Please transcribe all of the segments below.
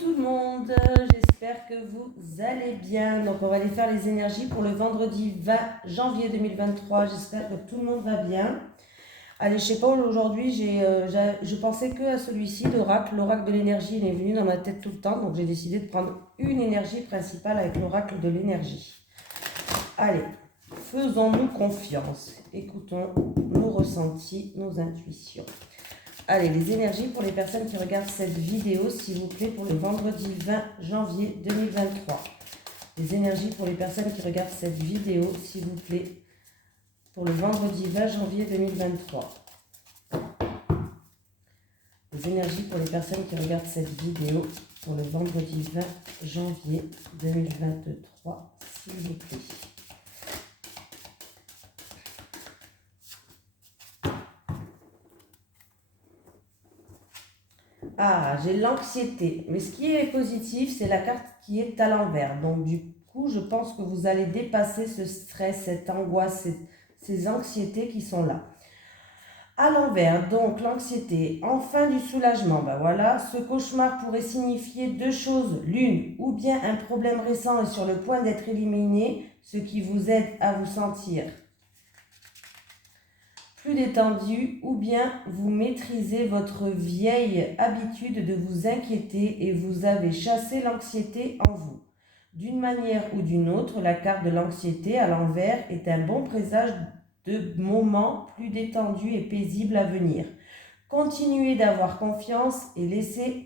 tout le monde, j'espère que vous allez bien. Donc on va aller faire les énergies pour le vendredi 20 janvier 2023. J'espère que tout le monde va bien. Allez, je sais pas, aujourd'hui je pensais que à celui-ci, l'oracle de l'énergie, il est venu dans ma tête tout le temps. Donc j'ai décidé de prendre une énergie principale avec l'oracle de l'énergie. Allez, faisons-nous confiance. Écoutons nos ressentis, nos intuitions. Allez, les énergies pour les personnes qui regardent cette vidéo, s'il vous plaît, pour le vendredi 20 janvier 2023. Les énergies pour les personnes qui regardent cette vidéo, s'il vous plaît, pour le vendredi 20 janvier 2023. Les énergies pour les personnes qui regardent cette vidéo, pour le vendredi 20 janvier 2023, s'il vous plaît. Ah, j'ai l'anxiété. Mais ce qui est positif, c'est la carte qui est à l'envers. Donc, du coup, je pense que vous allez dépasser ce stress, cette angoisse, ces anxiétés qui sont là. À l'envers, donc, l'anxiété. Enfin, du soulagement. Ben voilà, ce cauchemar pourrait signifier deux choses. L'une, ou bien un problème récent est sur le point d'être éliminé, ce qui vous aide à vous sentir plus détendu, ou bien vous maîtrisez votre vieille habitude de vous inquiéter et vous avez chassé l'anxiété en vous. D'une manière ou d'une autre, la carte de l'anxiété à l'envers est un bon présage de moments plus détendus et paisibles à venir. Continuez d'avoir confiance et laissez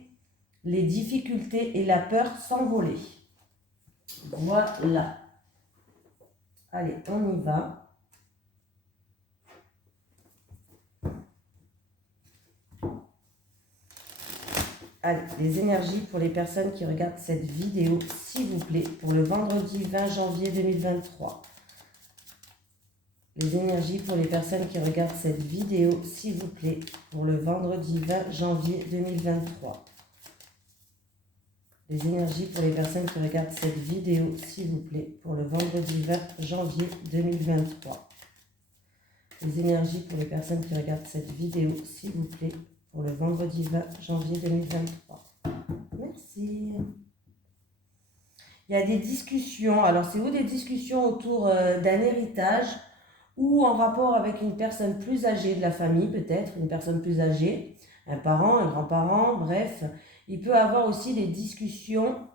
les difficultés et la peur s'envoler. Voilà. Allez, on y va. Allez, les énergies pour les personnes qui regardent cette vidéo, s'il vous plaît, pour le vendredi 20 janvier 2023. Les énergies pour les personnes qui regardent cette vidéo, s'il vous plaît, pour le vendredi 20 janvier 2023. Les énergies pour les personnes qui regardent cette vidéo, s'il vous plaît, pour le vendredi 20 janvier 2023. Les énergies pour les personnes qui regardent cette vidéo, s'il vous plaît, pour le vendredi 20 janvier 2023. Merci. Il y a des discussions, alors c'est où des discussions autour d'un héritage ou en rapport avec une personne plus âgée de la famille, peut-être, une personne plus âgée, un parent, un grand-parent, bref. Il peut y avoir aussi des discussions,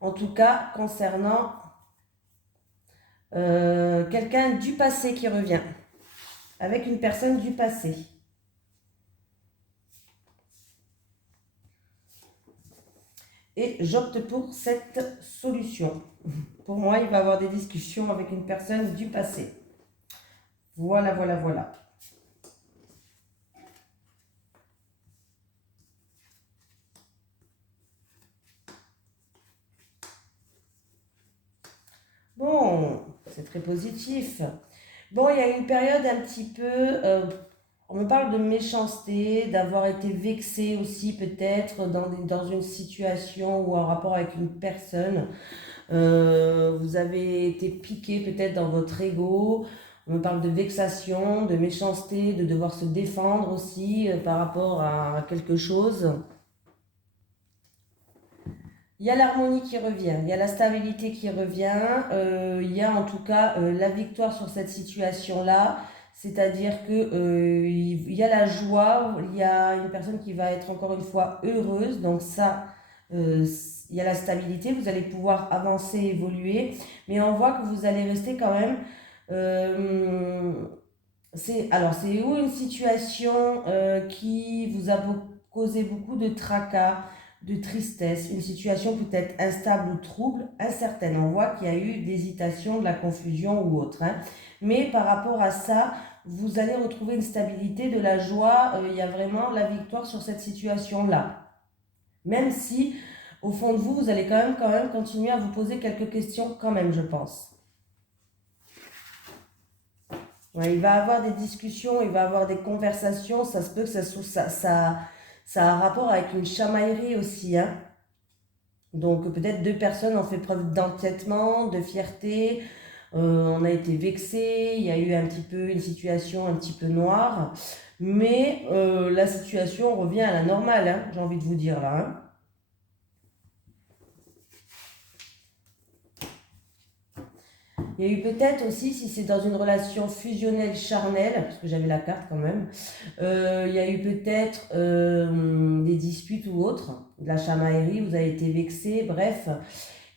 en tout cas concernant quelqu'un du passé qui revient, avec une personne du passé. Et j'opte pour cette solution. Pour moi, il va y avoir des discussions avec une personne du passé. Voilà, voilà, voilà. Bon, c'est très positif. Bon, il y a une période un petit peu... on me parle de méchanceté, d'avoir été vexé aussi peut-être dans une situation ou en rapport avec une personne. Vous avez été piqué peut-être dans votre ego. On me parle de vexation, de méchanceté, de devoir se défendre aussi par rapport à quelque chose. Il y a l'harmonie qui revient, il y a la stabilité qui revient, il y a en tout cas la victoire sur cette situation-là, c'est-à-dire que il y a la joie, il y a une personne qui va être encore une fois heureuse, donc ça, il y a la stabilité, vous allez pouvoir avancer, évoluer, mais on voit que vous allez rester quand même... c'est où une situation qui vous a causé beaucoup de tracas, de tristesse, une situation peut-être instable ou trouble, incertaine. On voit qu'il y a eu d'hésitation, de la confusion ou autre. Hein. Mais par rapport à ça, vous allez retrouver une stabilité, de la joie. Il y a vraiment la victoire sur cette situation-là. Même si, au fond de vous, vous allez quand même continuer à vous poser quelques questions quand même, je pense. Ouais, il va y avoir des discussions, il va y avoir des conversations. Ça se peut que ça a un rapport avec une chamaillerie aussi, hein. Donc peut-être deux personnes ont fait preuve d'entêtement, de fierté, on a été vexé, il y a eu un petit peu une situation un petit peu noire, mais la situation revient à la normale, hein, j'ai envie de vous dire là. Hein. Il y a eu peut-être aussi, si c'est dans une relation fusionnelle charnelle, parce que j'avais la carte quand même, il y a eu peut-être des disputes ou autres, de la chamaillerie, vous avez été vexé, bref.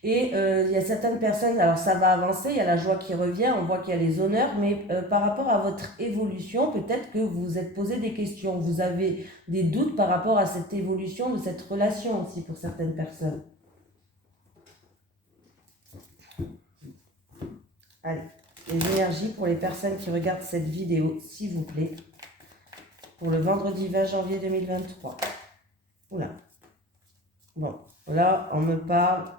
Et il y a certaines personnes, alors ça va avancer, il y a la joie qui revient, on voit qu'il y a les honneurs, mais par rapport à votre évolution, peut-être que vous vous êtes posé des questions, vous avez des doutes par rapport à cette évolution de cette relation aussi pour certaines personnes. Allez, les énergies pour les personnes qui regardent cette vidéo, s'il vous plaît, pour le vendredi 20 janvier 2023. Oula. Bon, là, on me parle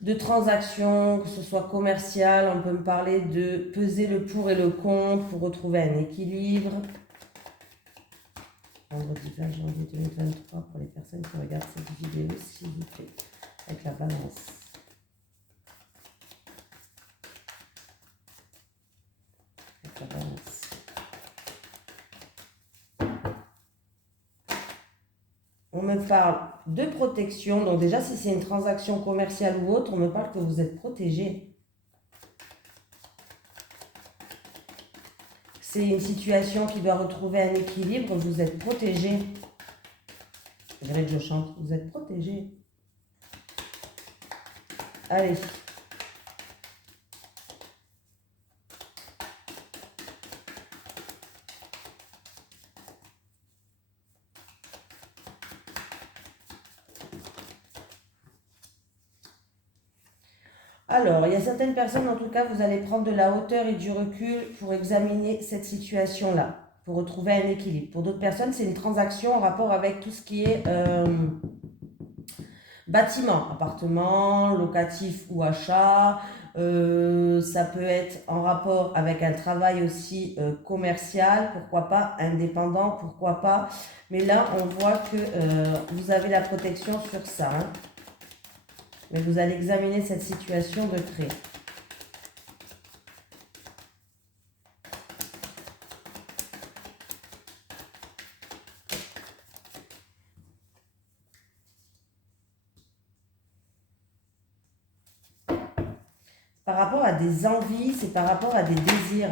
de transactions, que ce soit commercial, on peut me parler de peser le pour et le contre pour retrouver un équilibre. Vendredi 20 janvier 2023 pour les personnes qui regardent cette vidéo, s'il vous plaît, avec la balance. Avec la balance. On me parle de protection, donc déjà si c'est une transaction commerciale ou autre, on me parle que vous êtes protégé. C'est une situation qui doit retrouver un équilibre, vous êtes protégé. Je dirais que je chante, vous êtes protégé. Allez. Alors, il y a certaines personnes, en tout cas, vous allez prendre de la hauteur et du recul pour examiner cette situation-là, pour retrouver un équilibre. Pour d'autres personnes, c'est une transaction en rapport avec tout ce qui est bâtiment, appartement, locatif ou achat. Ça peut être en rapport avec un travail aussi commercial, pourquoi pas, indépendant, pourquoi pas. Mais là, on voit que vous avez la protection sur ça, hein. Mais vous allez examiner cette situation de près. Par rapport à des envies, c'est par rapport à des désirs.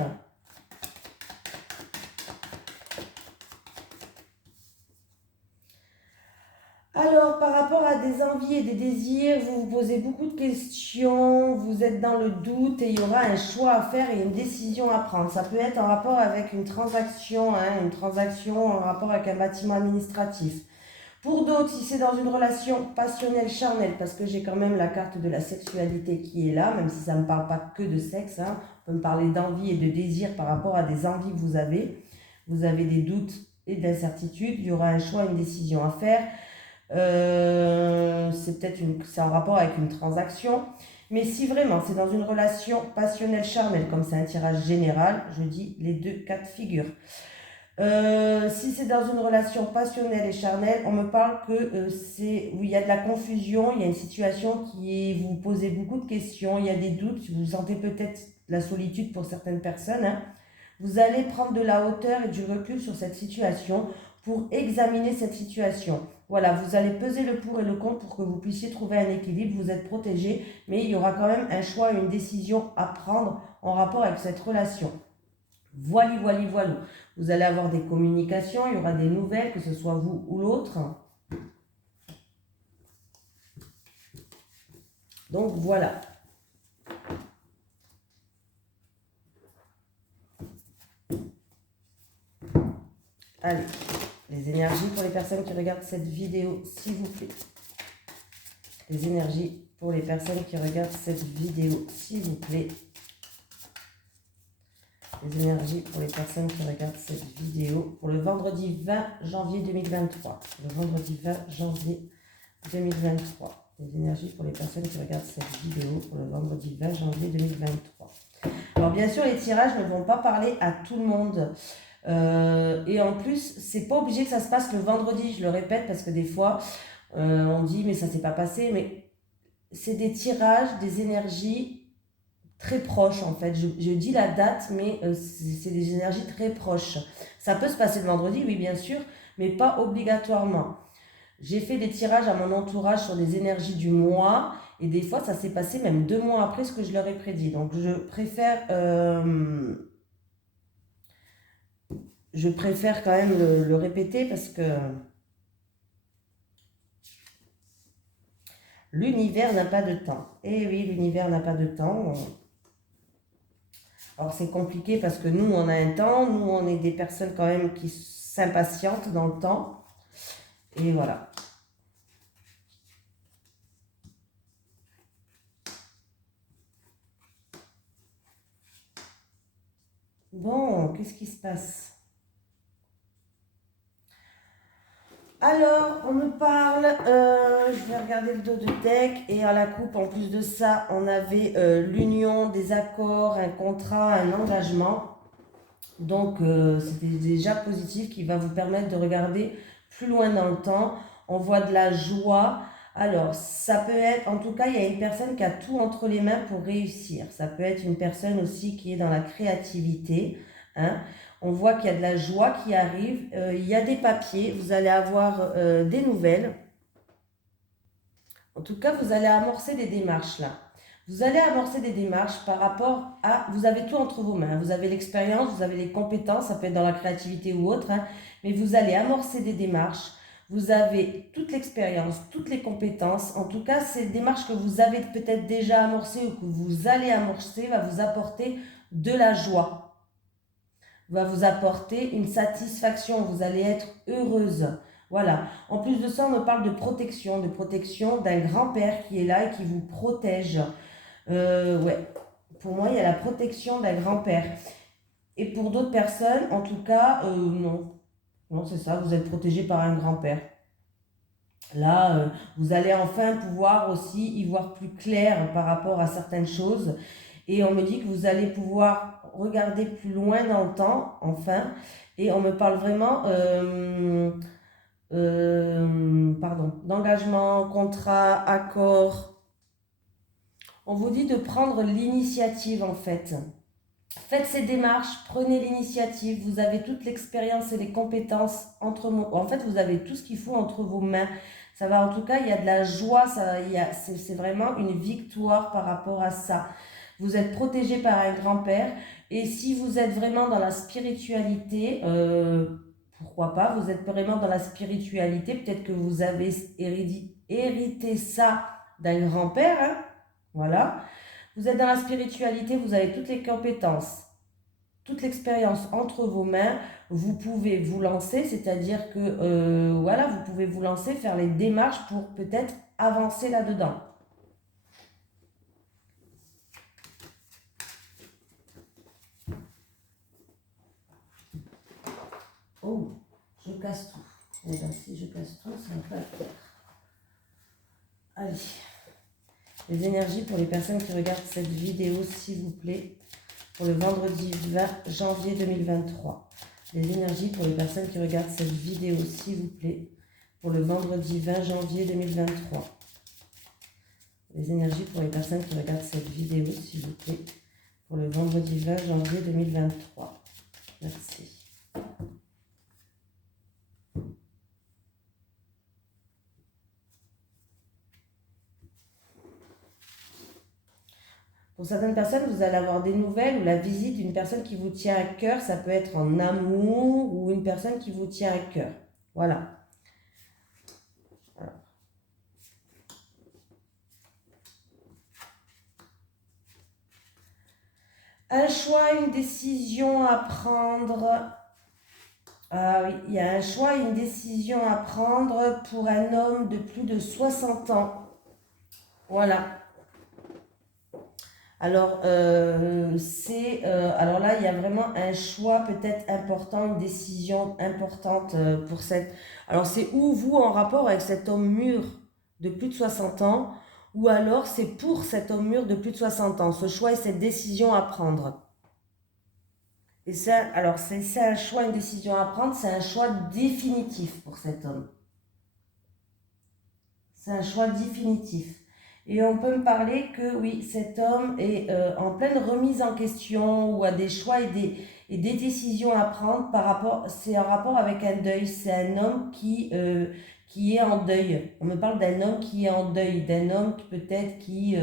Alors, par rapport à des envies et des désirs, vous vous posez beaucoup de questions, vous êtes dans le doute et il y aura un choix à faire et une décision à prendre. Ça peut être en rapport avec une transaction, hein, une transaction en rapport avec un bâtiment administratif. Pour d'autres, si c'est dans une relation passionnelle, charnelle, parce que j'ai quand même la carte de la sexualité qui est là, même si ça ne me parle pas que de sexe, hein, on peut me parler d'envie et de désir par rapport à des envies que vous avez. Vous avez des doutes et de l'incertitude, il y aura un choix, une décision à faire. C'est en rapport avec une transaction. Mais si vraiment c'est dans une relation passionnelle, charnelle, comme c'est un tirage général, je dis les deux cas de figure. Si c'est dans une relation passionnelle et charnelle, on me parle que c'est où il y a de la confusion, il y a une situation qui est, vous vous posez beaucoup de questions, il y a des doutes, vous sentez peut-être la solitude pour certaines personnes, hein. Vous allez prendre de la hauteur et du recul sur cette situation pour examiner cette situation. Voilà, vous allez peser le pour et le contre pour que vous puissiez trouver un équilibre, vous êtes protégé, mais il y aura quand même un choix, une décision à prendre en rapport avec cette relation. Voilà. Vous allez avoir des communications, il y aura des nouvelles, que ce soit vous ou l'autre. Donc voilà. Allez, les énergies pour les personnes qui regardent cette vidéo, s'il vous plaît. Les énergies pour les personnes qui regardent cette vidéo, s'il vous plaît. Les énergies pour les personnes qui regardent cette vidéo pour le vendredi 20 janvier 2023. Le vendredi 20 janvier 2023. Les énergies pour les personnes qui regardent cette vidéo pour le vendredi 20 janvier 2023. Alors bien sûr, les tirages ne vont pas parler à tout le monde. Et en plus, c'est pas obligé que ça se passe le vendredi, je le répète, parce que des fois, on dit mais ça s'est pas passé. Mais c'est des tirages, des énergies très proches en fait. Je dis la date, mais c'est des énergies très proches. Ça peut se passer le vendredi, oui bien sûr, mais pas obligatoirement. J'ai fait des tirages à mon entourage sur des énergies du mois et des fois ça s'est passé même 2 mois après ce que je leur ai prédit. Donc je préfère quand même le répéter parce que l'univers n'a pas de temps. Et oui, l'univers n'a pas de temps. Alors c'est compliqué parce que nous, on a un temps, nous, on est des personnes quand même qui s'impatientent dans le temps. Et voilà. Bon, qu'est-ce qui se passe? Alors, on me parle, je vais regarder le dos de deck et à la coupe, en plus de ça, on avait l'union, des accords, un contrat, un engagement. Donc, c'était déjà positif qui va vous permettre de regarder plus loin dans le temps. On voit de la joie. Alors, ça peut être, en tout cas, il y a une personne qui a tout entre les mains pour réussir. Ça peut être une personne aussi qui est dans la créativité, hein. On voit qu'il y a de la joie qui arrive. Il y a des papiers. Vous allez avoir des nouvelles. En tout cas, vous allez amorcer des démarches là. Vous allez amorcer des démarches par rapport à... Vous avez tout entre vos mains. Vous avez l'expérience, vous avez les compétences, ça peut être dans la créativité ou autre, hein, mais vous allez amorcer des démarches. Vous avez toute l'expérience, toutes les compétences. En tout cas, ces démarches que vous avez peut-être déjà amorcées ou que vous allez amorcer va vous apporter de la joie, va vous apporter une satisfaction. Vous allez être heureuse. Voilà. En plus de ça, on me parle de protection d'un grand-père qui est là et qui vous protège. Ouais, pour moi, il y a la protection d'un grand-père. Et pour d'autres personnes, en tout cas, non. Non, c'est ça, vous êtes protégé par un grand-père. Là, vous allez enfin pouvoir aussi y voir plus clair par rapport à certaines choses. Et on me dit que vous allez pouvoir regarder plus loin dans le temps, enfin. Et on me parle vraiment, pardon, d'engagement, contrat, accord. On vous dit de prendre l'initiative en fait. Faites ces démarches, prenez l'initiative. Vous avez toute l'expérience et les compétences entre vos... En fait, vous avez tout ce qu'il faut entre vos mains. Ça va, en tout cas, il y a de la joie. C'est vraiment une victoire par rapport à ça. Vous êtes protégé par un grand-père. Et si vous êtes vraiment dans la spiritualité, pourquoi pas, vous êtes vraiment dans la spiritualité. Peut-être que vous avez hérité ça d'un grand-père, hein. Voilà. Vous êtes dans la spiritualité, vous avez toutes les compétences, toute l'expérience entre vos mains. Vous pouvez vous lancer, c'est-à-dire que voilà, vous pouvez vous lancer, faire les démarches pour peut-être avancer là-dedans. Oh, je casse tout. Et bien, si je casse tout, ça va pas le faire. Allez. Les énergies pour les personnes qui regardent cette vidéo, s'il vous plaît, pour le vendredi 20 janvier 2023. Les énergies pour les personnes qui regardent cette vidéo, s'il vous plaît, pour le vendredi 20 janvier 2023. Les énergies pour les personnes qui regardent cette vidéo, s'il vous plaît, pour le vendredi 20 janvier 2023. Merci. Pour certaines personnes, vous allez avoir des nouvelles ou la visite d'une personne qui vous tient à cœur. Ça peut être en amour ou une personne qui vous tient à cœur. Voilà. Un choix, une décision à prendre. Ah oui, il y a un choix, une décision à prendre pour un homme de plus de 60 ans. Voilà. Alors, alors là, il y a vraiment un choix peut-être important, une décision importante pour cette... Alors, c'est ou vous en rapport avec cet homme mûr de plus de 60 ans, ou alors c'est pour cet homme mûr de plus de 60 ans, ce choix et cette décision à prendre. Et ça, alors, c'est un choix, une décision à prendre, c'est un choix définitif pour cet homme. C'est un choix définitif. Et on peut me parler que oui, cet homme est en pleine remise en question ou a des choix et des décisions à prendre par rapport, c'est en rapport avec un deuil. C'est un homme qui qui est en deuil. On me parle d'un homme qui est en deuil, d'un homme qui peut-être qui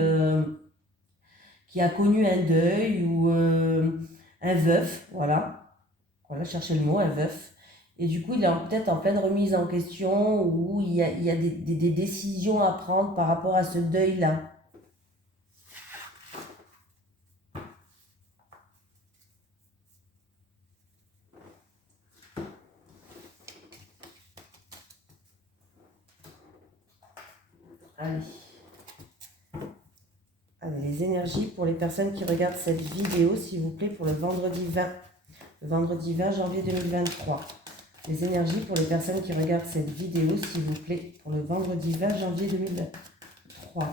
a connu un deuil ou un veuf, voilà. Voilà, cherchez le mot, un veuf. Et du coup, il est peut-être en pleine remise en question où il y a des décisions à prendre par rapport à ce deuil-là. Allez. Allez, les énergies pour les personnes qui regardent cette vidéo, s'il vous plaît, pour le vendredi 20. Le vendredi 20 janvier 2023. Les énergies pour les personnes qui regardent cette vidéo, s'il vous plaît, pour le vendredi 20 janvier 2023.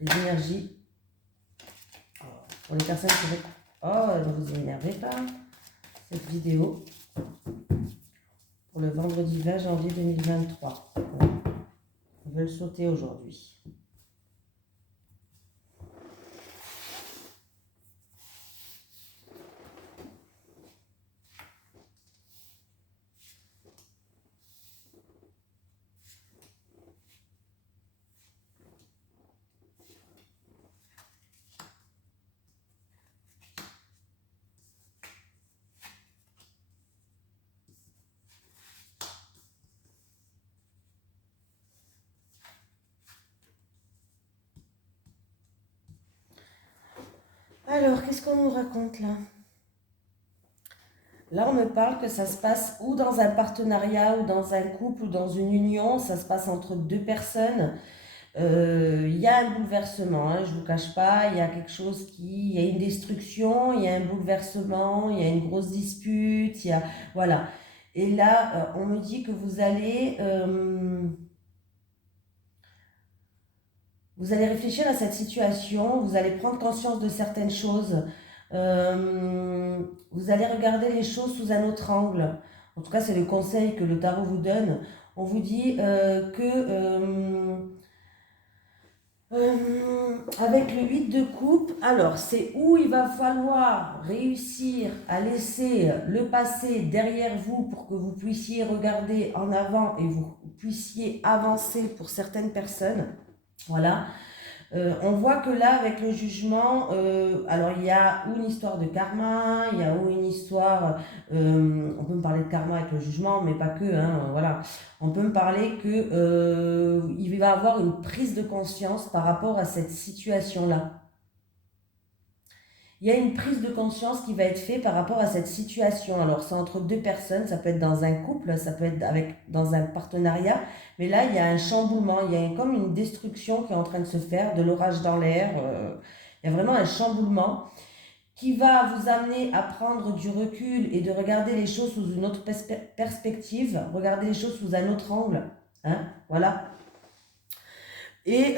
Les énergies pour les personnes qui regardent... Oh, ne vous énervez pas. Cette vidéo pour le vendredi 20 janvier 2023. On veut le sauter aujourd'hui. Alors, qu'est-ce qu'on nous raconte là? Là, on me parle que ça se passe ou dans un partenariat, ou dans un couple, ou dans une union. Ça se passe entre deux personnes. Il y a un bouleversement, hein, je ne vous cache pas. Il y a quelque chose il y a une destruction, il y a un bouleversement, il y a une grosse dispute. Voilà. Et là, on me dit que vous allez réfléchir à cette situation, vous allez prendre conscience de certaines choses, vous allez regarder les choses sous un autre angle. En tout cas, c'est le conseil que le tarot vous donne. On vous dit avec le 8 de coupe, alors c'est où il va falloir réussir à laisser le passé derrière vous pour que vous puissiez regarder en avant et vous puissiez avancer pour certaines personnes. Voilà. On voit que là, avec le jugement, alors il y a ou une histoire de karma, il y a ou une histoire, on peut me parler de karma avec le jugement, mais pas que, hein, voilà. On peut me parler que il va y avoir une prise de conscience par rapport à cette situation-là. Il y a une prise de conscience qui va être faite par rapport à cette situation. Alors, c'est entre deux personnes, ça peut être dans un couple, ça peut être dans un partenariat, mais là, il y a un chamboulement, il y a comme une destruction qui est en train de se faire, de l'orage dans l'air. Il y a vraiment un chamboulement qui va vous amener à prendre du recul et de regarder les choses sous une autre perspective, regarder les choses sous un autre angle. Hein, voilà. Et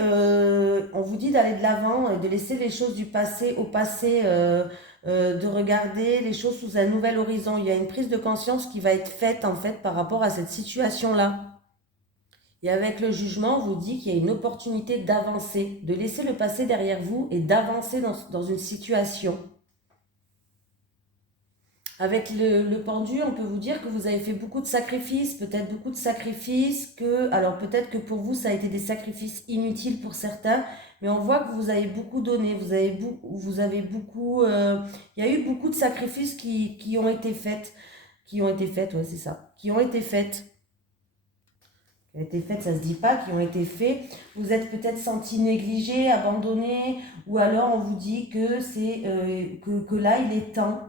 on vous dit d'aller de l'avant et de laisser les choses du passé au passé, de regarder les choses sous un nouvel horizon. Il y a une prise de conscience qui va être faite en fait par rapport à cette situation-là. Et avec le jugement, on vous dit qu'il y a une opportunité d'avancer, de laisser le passé derrière vous et d'avancer dans une situation. Avec le pendu, on peut vous dire que vous avez fait beaucoup de sacrifices, peut-être beaucoup de sacrifices, alors peut-être que pour vous, ça a été des sacrifices inutiles pour certains, mais on voit que vous avez beaucoup donné, vous avez beaucoup, il y a eu beaucoup de sacrifices qui ont été faits, ouais, c'est ça, qui ont été faites. Qui ont été faites, ça se dit pas, qui ont été faits. Vous êtes peut-être senti négligé, abandonné, ou alors on vous dit que que là, il est temps.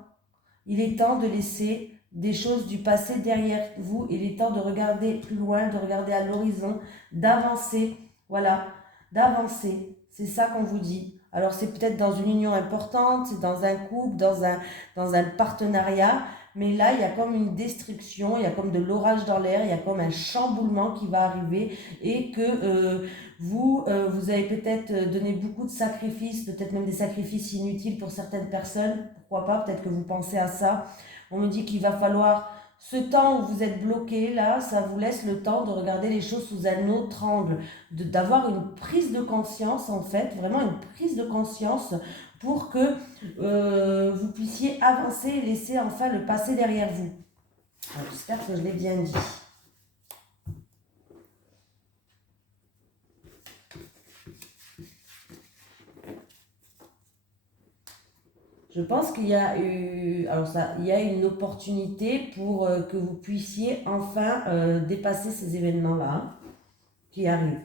Il est temps de laisser des choses du passé derrière vous. Il est temps de regarder plus loin, de regarder à l'horizon, d'avancer. Voilà, d'avancer. C'est ça qu'on vous dit. Alors c'est peut-être dans une union importante, c'est dans un couple, dans un partenariat. Mais là, il y a comme une destruction, il y a comme de l'orage dans l'air, il y a comme un chamboulement qui va arriver et que vous avez peut-être donné beaucoup de sacrifices, peut-être même des sacrifices inutiles pour certaines personnes. Pourquoi pas, peut-être que vous pensez à ça. On me dit qu'il va falloir, ce temps où vous êtes bloqué, là, ça vous laisse le temps de regarder les choses sous un autre angle, d'avoir une prise de conscience, en fait, vraiment une prise de conscience pour que vous puissiez avancer et laisser enfin le passé derrière vous. J'espère que je l'ai bien dit. Je pense qu'il y a eu, alors ça, il y a une opportunité pour que vous puissiez enfin dépasser ces événements-là hein, qui arrivent.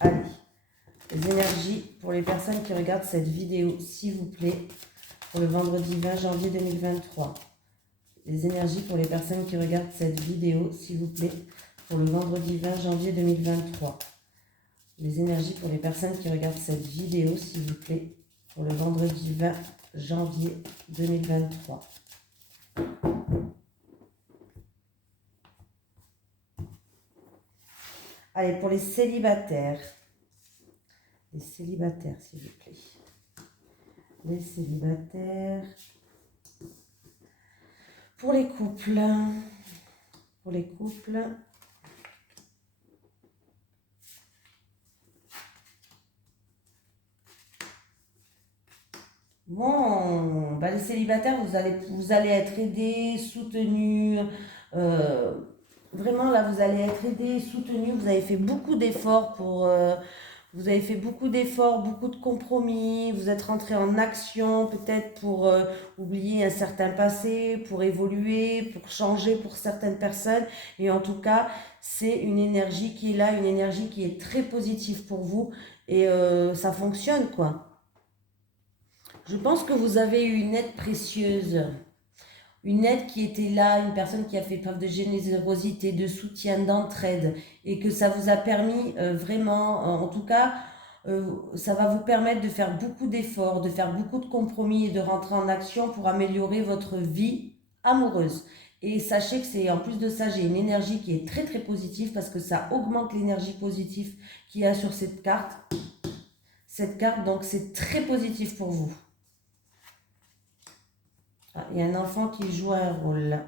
Allez, les énergies pour les personnes qui regardent cette vidéo, s'il vous plaît, pour le vendredi 20 janvier 2023. Les énergies pour les personnes qui regardent cette vidéo, s'il vous plaît, pour le vendredi 20 janvier 2023. Les énergies pour les personnes qui regardent cette vidéo, s'il vous plaît, pour le vendredi 20 janvier 2023. Allez, pour les célibataires. Les célibataires, s'il vous plaît. Les célibataires. Pour les couples. Pour les couples. Bon, bah les célibataires, vous allez être aidés, soutenus. Vraiment, là, vous allez être aidés, soutenus. Vous avez fait beaucoup d'efforts pour... vous avez fait beaucoup d'efforts, beaucoup de compromis. Vous êtes rentrés en action, peut-être pour oublier un certain passé, pour évoluer, pour changer pour certaines personnes. Et en tout cas, c'est une énergie qui est là, une énergie qui est très positive pour vous. Et ça fonctionne, quoi. Je pense que vous avez eu une aide précieuse, une aide qui était là, une personne qui a fait preuve de générosité, de soutien, d'entraide, et que ça vous a permis vraiment, en tout cas, ça va vous permettre de faire beaucoup d'efforts, de faire beaucoup de compromis et de rentrer en action pour améliorer votre vie amoureuse. Et sachez que c'est en plus de ça, j'ai une énergie qui est très très positive parce que ça augmente l'énergie positive qu'il y a sur cette carte. Cette carte, donc c'est très positif pour vous. Ah, il y a un enfant qui joue un rôle.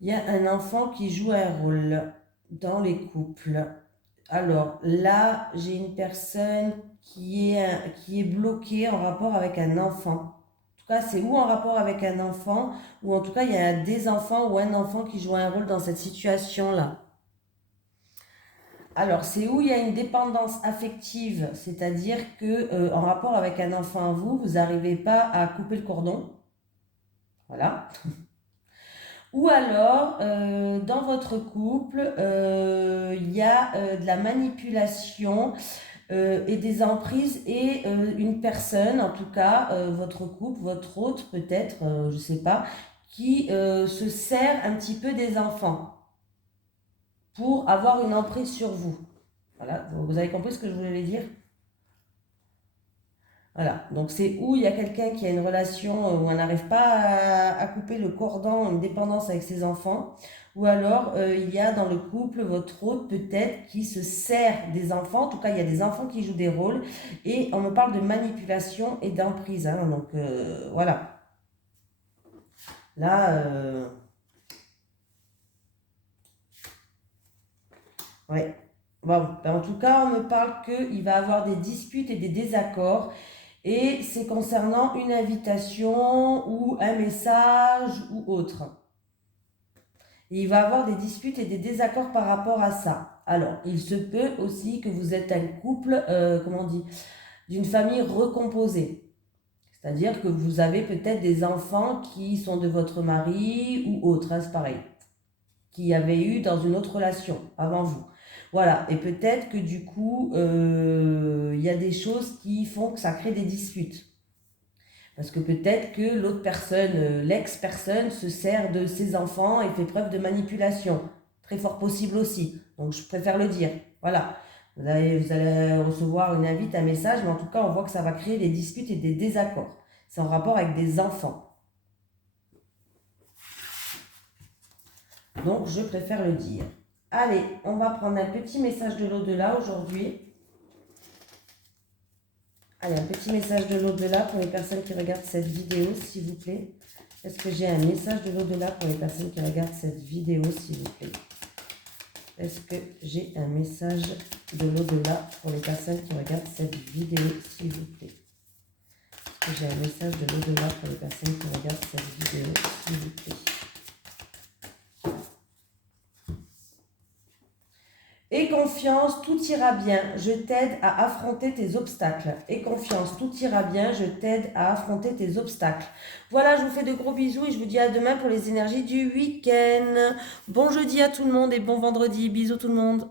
Il y a un enfant qui joue un rôle dans les couples. Alors là, j'ai une personne qui est bloquée en rapport avec un enfant. En tout cas, c'est ou en rapport avec un enfant, ou en tout cas, il y a des enfants ou un enfant qui joue un rôle dans cette situation-là. Alors, c'est où il y a une dépendance affective, c'est-à-dire que en rapport avec un enfant à vous, vous n'arrivez pas à couper le cordon. Voilà. Ou alors, dans votre couple, il y a de la manipulation et des emprises et une personne, en tout cas, votre couple, votre hôte peut-être, je ne sais pas, qui se sert un petit peu des enfants pour avoir une emprise sur vous. Voilà, vous avez compris ce que je voulais dire? Voilà, donc c'est où il y a quelqu'un qui a une relation où on n'arrive pas à couper le cordon, une dépendance avec ses enfants, ou alors il y a dans le couple votre hôte peut-être qui se sert des enfants, en tout cas il y a des enfants qui jouent des rôles, et on me parle de manipulation et d'emprise, hein, donc voilà. Là, ouais. Bon, ben, en tout cas, on me parle qu'il va y avoir des disputes et des désaccords. Et c'est concernant une invitation ou un message ou autre. Et il va y avoir des disputes et des désaccords par rapport à ça. Alors, il se peut aussi que vous êtes un couple, comment on dit, d'une famille recomposée. C'est-à-dire que vous avez peut-être des enfants qui sont de votre mari ou autre, hein, c'est pareil, qui avaient eu dans une autre relation avant vous. Voilà, et peut-être que du coup, il y a des choses qui font que ça crée des disputes. Parce que peut-être que l'autre personne, l'ex-personne, se sert de ses enfants et fait preuve de manipulation. Très fort possible aussi. Donc je préfère le dire. Voilà. Vous allez recevoir une invite, un message, mais en tout cas, on voit que ça va créer des disputes et des désaccords. C'est en rapport avec des enfants. Donc je préfère le dire. Allez, on va prendre un petit message de l'au-delà aujourd'hui. Allez, un petit message de l'au-delà pour les personnes qui regardent cette vidéo, s'il vous plaît. Est-ce que j'ai un message de l'au-delà pour les personnes qui regardent cette vidéo, s'il vous plaît? Est-ce que j'ai un message de l'au-delà pour les personnes qui regardent cette vidéo, s'il vous plaît? Est-ce que j'ai un message de l'au-delà pour les personnes qui regardent cette vidéo, s'il vous plaît? Aie confiance, tout ira bien. Je t'aide à affronter tes obstacles. Aie confiance, tout ira bien. Je t'aide à affronter tes obstacles. Voilà, je vous fais de gros bisous et je vous dis à demain pour les énergies du week-end. Bon jeudi à tout le monde et bon vendredi. Bisous tout le monde.